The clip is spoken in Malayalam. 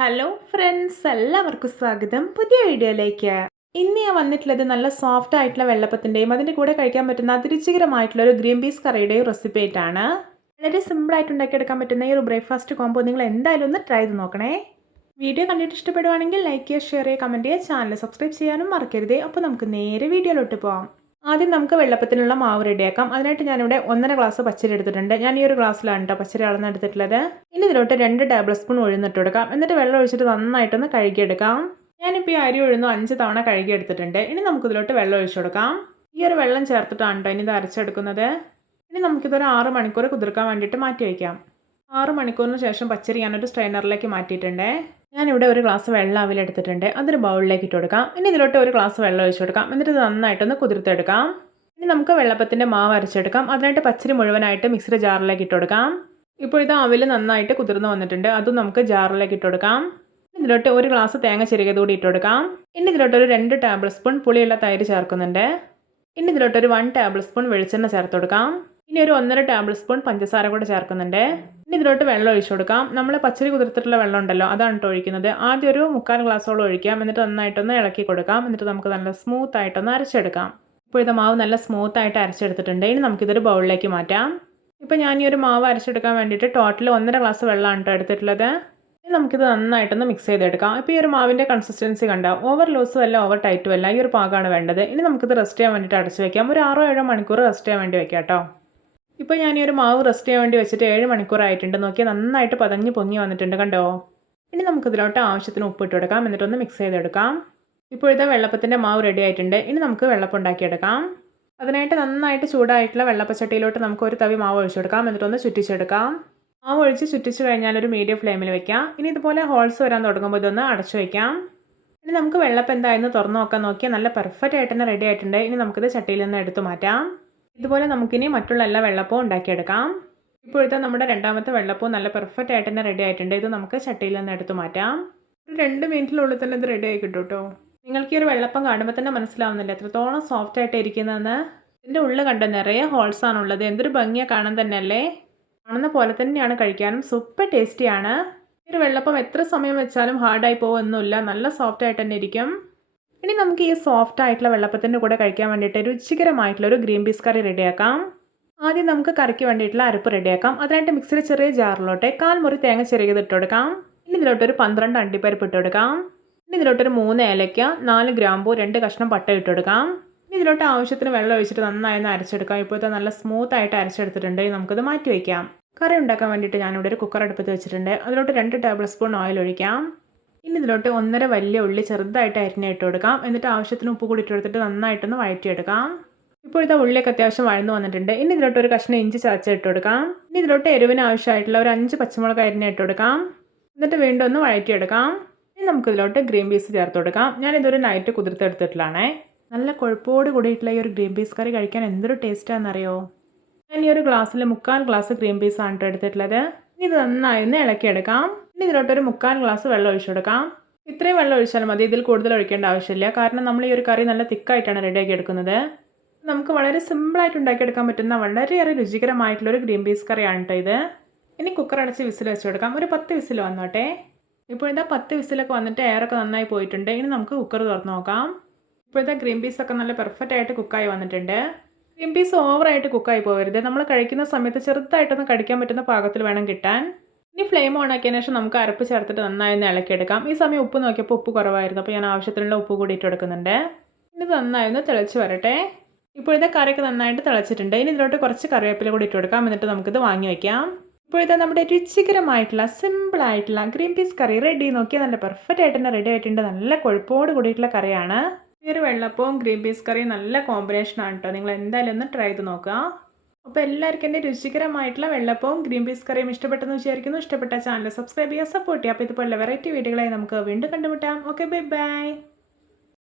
ഹലോ ഫ്രണ്ട്സ് എല്ലാവർക്കും സ്വാഗതം. പുതിയ വീഡിയോയിലേക്ക്. ഇന്ന് ഞാൻ വന്നിട്ടുള്ളത് നല്ല സോഫ്റ്റ് ആയിട്ടുള്ള വെള്ളപ്പത്തിന്റെയും അതിന്റെ കൂടെ കഴിക്കാൻ പറ്റുന്ന അതിരുചികരമായിട്ടുള്ള ഒരു ഗ്രീൻ പീസ് കറിയുടെയും റെസിപ്പി ആയിട്ടാണ്. വളരെ സിമ്പിളായിട്ട് ഉണ്ടാക്കിയെടുക്കാൻ പറ്റുന്ന ഈ ഒരു ബ്രേക്ക്ഫാസ്റ്റ് കോംബോ നിങ്ങൾ എന്തായാലും ഒന്ന് ട്രൈ ചെയ്ത് നോക്കണേ. വീഡിയോ കണ്ടിട്ട് ഇഷ്ടപ്പെടുവാണെങ്കിൽ ലൈക്ക് ചെയ്യുക ഷെയർ ചെയ്യുക കമന്റ് ചെയ്യുക ചാനൽ സബ്സ്ക്രൈബ് ചെയ്യാനും മറക്കരുത്. അപ്പോൾ നമുക്ക് നേരെ വീഡിയോയിലോട്ട് പോകാം ആദ്യം നമുക്ക് വെള്ളപ്പത്തിനുള്ള മാവ് റെഡിയാക്കാം അതിനായിട്ട് ഞാനിവിടെ ഒന്നര ഗ്ലാസ് പച്ചരി എടുത്തിട്ടുണ്ട്. ഞാൻ ഈ ഒരു ഗ്ലാസ്സിലാണ് കേട്ടോ പച്ചരി അളന്നെടുത്തിട്ടുള്ളത്. ഇനി ഇതിലോട്ട് രണ്ട് ടേബിൾ സ്പൂൺ ഉഴുന്നിട്ട് കൊടുക്കാം. എന്നിട്ട് വെള്ളം ഒഴിച്ചിട്ട് നന്നായിട്ടൊന്ന് കഴുകിയെടുക്കാം. ഞാനിപ്പോൾ ഈ അരി ഉഴുന്നു അഞ്ച് തവണ കഴുകിയെടുത്തിട്ടുണ്ട്. ഇനി നമുക്കിതിലോട്ട് വെള്ളം ഒഴിച്ചു കൊടുക്കാം. ഈ ഒരു വെള്ളം ചേർത്തിട്ടാണ് കേട്ടോ ഇനി ഇത് അരച്ചെടുക്കുന്നത്. ഇനി നമുക്കിതൊരു ആറ് മണിക്കൂർ കുതിർക്കാൻ വേണ്ടിയിട്ട് മാറ്റി വയ്ക്കാം. ആറ് മണിക്കൂറിന് ശേഷം പച്ചരി ഞാനൊരു സ്ട്രെയിനറിലേക്ക് മാറ്റിയിട്ടുണ്ടേ. ഞാനിവിടെ ഒരു ഗ്ലാസ് വെള്ളം അവിലെടുത്തിട്ടുണ്ട് അതൊരു ബൗളിലേക്ക് ഇട്ട് കൊടുക്കാം. ഇനി ഇതിലോട്ട് ഒരു ഗ്ലാസ് വെള്ളം ഒഴിച്ചു കൊടുക്കാം. എന്നിട്ട് നന്നായിട്ടൊന്ന് കുതിർത്തെടുക്കാം. ഇനി നമുക്ക് വെള്ളപ്പത്തിന്റെ മാവ് അരച്ചെടുക്കാം. അതിനായിട്ട് പച്ചരി മുഴുവനായിട്ട് മിക്സിയുടെ ജാറിലേക്ക് ഇട്ട് കൊടുക്കാം. ഇപ്പോൾ ഇത് അവിൽ നന്നായിട്ട് കുതിർന്ന് വന്നിട്ടുണ്ട്. അത് നമുക്ക് ജാറിലേക്ക് ഇട്ട് കൊടുക്കാം. ഇതിലോട്ട് ഒരു ഗ്ലാസ് തേങ്ങ ചെറിയത് കൂടി ഇട്ട് കൊടുക്കാം. ഇനി ഇതിലോട്ട് ഒരു രണ്ട് ടേബിൾ സ്പൂൺ പുളിയുള്ള തൈര് ചേർക്കുന്നുണ്ട്. ഇനി ഇതിലോട്ട് ഒരു വൺ ടേബിൾ സ്പൂൺ വെളിച്ചെണ്ണ ചേർത്ത് കൊടുക്കാം. ഇനി ഒരു ഒന്നര ടേബിൾ സ്പൂൺ പഞ്ചസാര കൂടെ ചേർക്കുന്നുണ്ട്. ഇനി ഇതിലോട്ട് വെള്ളം ഒഴിച്ചു കൊടുക്കാം. നമ്മൾ പച്ചരി കുതിർത്തിട്ടുള്ള വെള്ളം ഉണ്ടല്ലോ അതാണ് കേട്ടോ ഒഴിക്കുന്നത്. ആദ്യം ഒരു മുക്കാൽ ഗ്ലാസ്സോളം ഒഴിക്കാം. എന്നിട്ട് നന്നായിട്ടൊന്ന് ഇളക്കി കൊടുക്കാം. എന്നിട്ട് നമുക്ക് നല്ല സ്മൂത്ത് ആയിട്ടൊന്ന് അരച്ചെടുക്കാം. ഇപ്പോൾ ഇത് മാവ് നല്ല സ്മൂത്ത് ആയിട്ട് അരച്ചെടുത്തിട്ടുണ്ട്. ഇനി നമുക്കിതൊരു ബൗളിലേക്ക് മാറ്റാം. ഇപ്പോൾ ഞാൻ ഈ ഒരു മാവ് അരച്ചെടുക്കാൻ വേണ്ടിയിട്ട് ടോട്ടൽ ഒന്നര ഗ്ലാസ് വെള്ളമാണ് കേട്ടോ എടുത്തിട്ടുള്ളത്. നമുക്കിത് നന്നായിട്ടൊന്ന് മിക്സ് ചെയ്തെടുക്കാം. ഇപ്പോൾ ഈ ഒരു മാവിന്റെ കൺസിസ്റ്റൻസി കണ്ട? ഓവർ ലൂസും അല്ല ഓവർ ടൈറ്റും അല്ല ഈ ഒരു പാകമാണ് വേണ്ടത്. ഇനി നമുക്കിത് റെസ്റ്റ് ചെയ്യാൻ വേണ്ടിയിട്ട് അടച്ച് വെക്കാം. ഒരു ആറോ ഏഴോ മണിക്കൂർ റെസ്റ്റ് ചെയ്യാൻ വേണ്ടി വെക്കാം കേട്ടോ ഇപ്പോൾ ഞാൻ ഈ ഒരു മാവ് റെസ്റ്റ് ചെയ്യാൻ വേണ്ടി വെച്ചിട്ട് ഏഴ് മണിക്കൂറായിട്ടുണ്ട് നോക്കിയാൽ നന്നായിട്ട് പതഞ്ഞ് പൊങ്ങി വന്നിട്ടുണ്ട് കണ്ടോ? ഇനി നമുക്കിതിലോട്ട് ആവശ്യത്തിന് ഉപ്പ് ഇട്ട് കൊടുക്കാം. എന്നിട്ടൊന്ന് മിക്സ് ചെയ്തെടുക്കാം. ഇപ്പോഴത്തെ വെള്ളപ്പത്തിന്റെ മാവ് റെഡി ആയിട്ടുണ്ട്. ഇനി നമുക്ക് വെള്ളപ്പം ഉണ്ടാക്കിയെടുക്കാം. അതിനായിട്ട് നന്നായിട്ട് ചൂടായിട്ടുള്ള വെള്ളപ്പച്ചട്ടിയിലോട്ട് നമുക്ക് ഒരു തവി മാവ് ഒഴിച്ചു കൊടുക്കാം എന്നിട്ടൊന്ന് ചുറ്റിച്ചെടുക്കാം. മാവ് ഒഴിച്ച് ചുറ്റിച്ച് കഴിഞ്ഞാൽ ഒരു മീഡിയം ഫ്ലെയിമിൽ വെക്കാം. ഇനി ഇതുപോലെ ഹോൾസ് വരാൻ തുടങ്ങുമ്പോൾ ഇതൊന്ന് അടച്ചു വയ്ക്കാം ഇനി നമുക്ക് വെള്ളപ്പം എന്തായെന്ന് തുറന്നു നോക്കാൻ നോക്കിയാൽ നല്ല പെർഫെക്റ്റ് ആയിട്ട് തന്നെ റെഡി ആയിട്ടുണ്ട്. ഇനി നമുക്കിത് ചട്ടിയിൽ നിന്ന് എടുത്തു മാറ്റാം. ഇതുപോലെ നമുക്കിനി മറ്റുള്ള എല്ലാ വെള്ളപ്പവും ഉണ്ടാക്കിയെടുക്കാം. ഇപ്പോഴത്തെ നമ്മുടെ രണ്ടാമത്തെ വെള്ളപ്പവും നല്ല പെർഫെക്റ്റ് ആയിട്ട് തന്നെ റെഡി ആയിട്ടുണ്ട്. ഇത് നമുക്ക് ചട്ടിയിൽ നിന്ന് എടുത്തു മാറ്റാം. ഒരു രണ്ട് മിനിറ്റിനുള്ളിൽ തന്നെ ഇത് റെഡി ആയി കിട്ടും കേട്ടോ നിങ്ങൾക്ക് ഈ ഒരു വെള്ളപ്പം കാണുമ്പോൾ തന്നെ മനസ്സിലാവുന്നില്ല. എത്രത്തോളം സോഫ്റ്റ് ആയിട്ട് ഇരിക്കുന്നതെന്ന്. ഇതിന്റെ ഉള്ളിൽ കണ്ട നിറയെ ഹോൾസ് ആണുള്ളത്. എന്തൊരു ഭംഗിയാണ് കാണാൻ തന്നെയല്ലേ? കാണുന്ന പോലെ തന്നെയാണ് കഴിക്കാനും. സൂപ്പർ ടേസ്റ്റിയാണ് ഈ ഒരു വെള്ളപ്പം എത്ര സമയം വെച്ചാലും ഹാർഡായി പോകുമൊന്നുമില്ല നല്ല സോഫ്റ്റ് ആയിട്ട് തന്നെ ഇരിക്കും. ഇനി നമുക്ക് ഈ സോഫ്റ്റ് ആയിട്ടുള്ള വെള്ളപ്പത്തിന്റെ കൂടെ കഴിക്കാൻ വേണ്ടിയിട്ട് രുചികരമായിട്ടുള്ള ഒരു ഗ്രീൻ പീസ് കറി റെഡിയാക്കാം ആദ്യം നമുക്ക് കറിക്ക് വേണ്ടിയിട്ടുള്ള അരപ്പ് റെഡിയാക്കാം അതിനായിട്ട് മിക്സിയിൽ ചെറിയ ജാറിലോട്ടെ കാൽ മുറി തേങ്ങ ചെറിയത് ഇട്ട് കൊടുക്കാം. ഇനി ഇതിലോട്ടൊരു പന്ത്രണ്ട് അണ്ടിപ്പരിപ്പ് ഇട്ട് കൊടുക്കാം. ഇനി ഇതിലോട്ടൊരു മൂന്ന് ഏലയ്ക്ക നാല് ഗ്രാമ്പൂ രണ്ട് കഷ്ണം പട്ട ഇട്ട് കൊടുക്കാം ഇനി ഇതിലോട്ട് ആവശ്യത്തിന് വെള്ളം ഒഴിച്ചിട്ട് നന്നായി ഒന്ന് അരച്ചെടുക്കാം. ഇപ്പോഴത്തെ നല്ല സ്മൂത്ത് ആയിട്ട് അരച്ചെടുത്തിട്ടുണ്ട്. നമുക്കത് മാറ്റി വയ്ക്കാം. കറി ഉണ്ടാക്കാൻ വേണ്ടിയിട്ട് ഞാനിവിടെ ഒരു കുക്കർ അടുപ്പത്ത് വെച്ചിട്ടുണ്ട്. അതിലോട്ട് രണ്ട് ടേബിൾ സ്പൂൺ ഓയിൽ ഒഴിക്കാം. ഇനി ഇതിലോട്ട് ഒന്നര വലിയ ഉള്ളി ചെറുതായിട്ട് അരിഞ്ഞിട്ട് കൊടുക്കാം. എന്നിട്ട് ആവശ്യത്തിന് ഉപ്പ് കൂടി ഇട്ടെടുത്തിട്ട് നന്നായിട്ടൊന്ന് വഴറ്റിയെടുക്കാം. ഇപ്പോഴത്തെ ഉള്ളിയൊക്കെ അത്യാവശ്യം വഴന്നു വന്നിട്ടുണ്ട്. ഇനി ഇതിലോട്ട് ഒരു കഷ്ണം ഇഞ്ചി ചതച്ചിട്ട് കൊടുക്കാം. ഇനി ഇതിലോട്ട് എരിവിന് ആവശ്യമായിട്ടുള്ള ഒരു അഞ്ച് പച്ചമുളക് അരിഞ്ഞിട്ട് കൊടുക്കാം. എന്നിട്ട് വീണ്ടും ഒന്ന് വഴറ്റിയെടുക്കാം. നമുക്ക് ഇതിലോട്ട് ഗ്രീൻ പീസ് ചേർത്ത് കൊടുക്കാം. ഞാനിതൊരു നൈറ്റ് കുതിർത്തെടുത്തിട്ടുള്ളതാണേ നല്ല കൊഴുപ്പോട് കൂടിയിട്ടുള്ള ഈ ഒരു ഗ്രീൻ പീസ് കറി കഴിക്കാൻ എന്തൊരു ടേസ്റ്റാണെന്നറിയോ ഞാൻ ഈ ഒരു ഗ്ലാസ്സിൽ മുക്കാൽ ഗ്ലാസ് ഗ്രീൻ പീസ് കേട്ടോ എടുത്തിട്ടുള്ളത്. ഇത് നന്നായി ഒന്ന് ഇളക്കിയെടുക്കാം ഇനി ഇതിലോട്ടൊരു മുക്കാൽ ഗ്ലാസ് വെള്ളം ഒഴിച്ചു കൊടുക്കാം. ഇത്രയും വെള്ളം ഒഴിച്ചാൽ മതി ഇതിൽ കൂടുതൽ ഒഴിക്കേണ്ട ആവശ്യമില്ല. കാരണം നമ്മൾ ഈ ഒരു കറി നല്ല തിക്കായിട്ടാണ് റെഡിയാക്കി എടുക്കുന്നത്. നമുക്ക് വളരെ സിമ്പിളായിട്ട് ഉണ്ടാക്കിയെടുക്കാൻ പറ്റുന്ന വളരെയേറെ രുചികരമായിട്ടുള്ള ഒരു ഗ്രീൻ പീസ് കറിയാണ് കേട്ടോ ഇത്. ഇനി കുക്കർ അടച്ച് വിസിൽ വെച്ച് കൊടുക്കാം. ഒരു പത്ത് വിസിൽ വന്നോട്ടെ. ഇപ്പോഴത്തെ പത്ത് വിസിലൊക്കെ വന്നിട്ട് എയറൊക്കെ നന്നായി പോയിട്ടുണ്ട്. ഇനി നമുക്ക് കുക്കർ തുറന്ന് നോക്കാം. ഇപ്പോഴത്തെ ഗ്രീൻ പീസൊക്കെ നല്ല പെർഫെക്റ്റ് ആയിട്ട് കുക്കായി വന്നിട്ടുണ്ട്. ഗ്രീൻ പീസ് ഓവറായിട്ട് കുക്കായി പോകരുത് നമ്മൾ കഴിക്കുന്ന സമയത്ത് ചെറുതായിട്ടൊന്ന് കടിക്കാൻ പറ്റുന്ന പാകത്തിൽ വേണം കിട്ടാൻ. ഇനി ഫ്ലെയിം ഓൺ ആക്കിയതിന് ശേഷം നമുക്ക് അരപ്പ് ചേർത്തിട്ട് നന്നായി ഒന്ന് ഇളക്കിയെടുക്കാം. ഈ സമയം ഉപ്പ് നോക്കിയപ്പോൾ ഉപ്പ് കുറവായിരുന്നു. അപ്പോൾ ഞാൻ ആവശ്യത്തിനുള്ള ഉപ്പ് കൂടി ഇട്ട് കൊടുക്കുന്നുണ്ട്. ഇനി നന്നായി ഒന്ന് തിളച്ച് വരട്ടെ. ഇപ്പോഴത്തെ കറിയൊക്കെ നന്നായിട്ട് തിളച്ചിട്ടുണ്ട്. ഇനി ഇതിലോട്ട് കുറച്ച് കറിവേപ്പില കൂടി ഇട്ട് എന്നിട്ട് നമുക്കിത് വാങ്ങി വയ്ക്കാം ഇപ്പോഴത്തെ നമ്മുടെ രുചികരമായിട്ടുള്ള സിമ്പിളായിട്ടുള്ള ഗ്രീൻ പീസ് കറി റെഡി നോക്കിയാൽ നല്ല പെർഫെക്റ്റ് ആയിട്ട് തന്നെ റെഡി ആയിട്ടുണ്ട്. നല്ല കൊഴുപ്പോട് കൂടിയിട്ടുള്ള കറിയാണ്. ഈ ഒരു വെള്ളപ്പവും ഗ്രീൻ പീസ് കറിയും നല്ല കോമ്പിനേഷനാണ് കേട്ടോ നിങ്ങൾ എന്തായാലും ഒന്ന് ട്രൈ ചെയ്ത് നോക്കുക. അപ്പോൾ എല്ലാവർക്കും എന്റെ രുചികരമായിട്ടുള്ള വെള്ളപ്പവും ഗ്രീൻ പീസ് കറിയും ഇഷ്ടപ്പെട്ടെന്ന് വിചാരിക്കുന്നു. ഇഷ്ടപ്പെട്ട ചാനൽ സബ്സ്ക്രൈബ് ചെയ്യുക സപ്പോർട്ട് ചെയ്യുക. അപ്പോൾ ഇതുപോലുള്ള വെറൈറ്റി വീഡിയോകളായി നമുക്ക് വീണ്ടും കണ്ടുമുട്ടാം. Okay bye bye